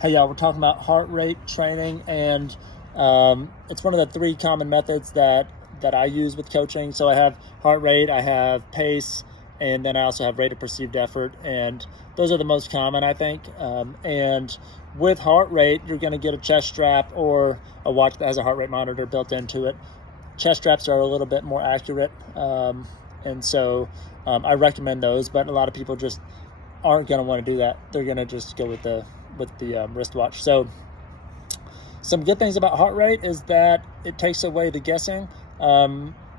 Hey y'all, we're talking about heart rate training, and it's one of the three common methods that I use with coaching. So I have heart rate, I have pace, and then I also have rate of perceived effort, and those are the most common, I think. And with heart rate, you're going to get a chest strap or a watch that has a heart rate monitor built into it. Chest straps are a little bit more accurate, and so I recommend those. But a lot of people just aren't going to want to do that. They're going to just go with the wristwatch. So some good things about heart rate is that it takes away the guessing,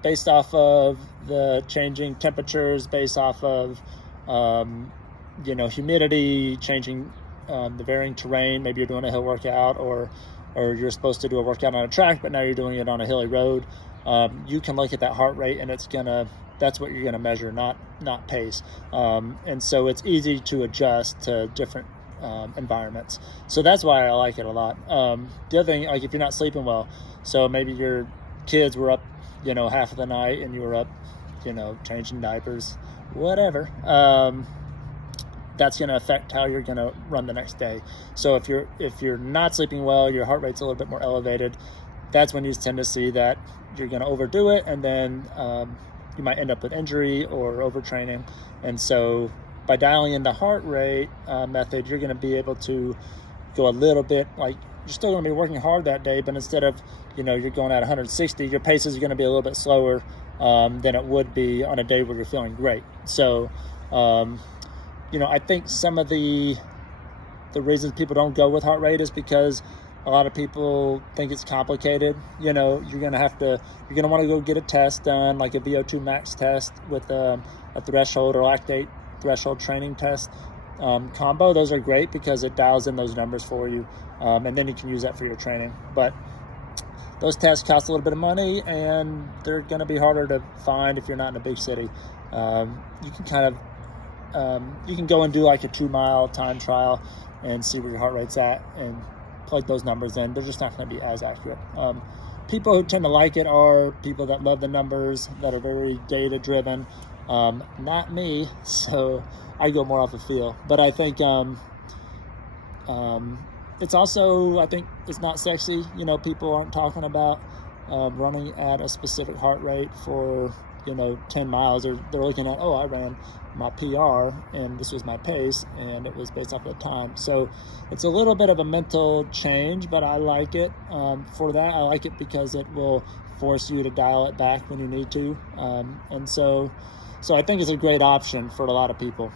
based off of the changing temperatures, based off of humidity, changing the varying terrain. Maybe you're doing a hill workout, or you're supposed to do a workout on a track, but now you're doing it on a hilly road. You can look at that heart rate, and that's what you're gonna measure, not pace. And so it's easy to adjust to different environments. So that's why I like it a lot. The other thing, like if you're not sleeping well, so maybe your kids were up, half of the night, and you were up, changing diapers, whatever. That's going to affect how you're going to run the next day. So if you're not sleeping well, your heart rate's a little bit more elevated. That's when you tend to see that you're going to overdo it, and then you might end up with injury or overtraining. And so by dialing in the heart rate method, you're going to be able to go a little bit, like you're still going to be working hard that day, but instead of, you're going at 160, your paces are going to be a little bit slower than it would be on a day where you're feeling great. So, I think some of the reasons people don't go with heart rate is because a lot of people think it's complicated. You're going to want to go get a test done, like a VO2 max test with a threshold or lactate threshold training test combo. Those are great because it dials in those numbers for you, and then you can use that for your training. But those tests cost a little bit of money, and they're going to be harder to find if you're not in a big city. You can go and do like a 2-mile time trial and see where your heart rate's at and plug those numbers in. They're just not going to be as accurate. People who tend to like it are people that love the numbers, that are very data driven. Not me, so I go more off the feel. But I think it's also, I think it's not sexy. People aren't talking about running at a specific heart rate for 10 miles, or they're looking at, I ran my PR and this was my pace and it was based off of the time. So it's a little bit of a mental change, but I like it for that. I like it because it will force you to dial it back when you need to. And so I think it's a great option for a lot of people.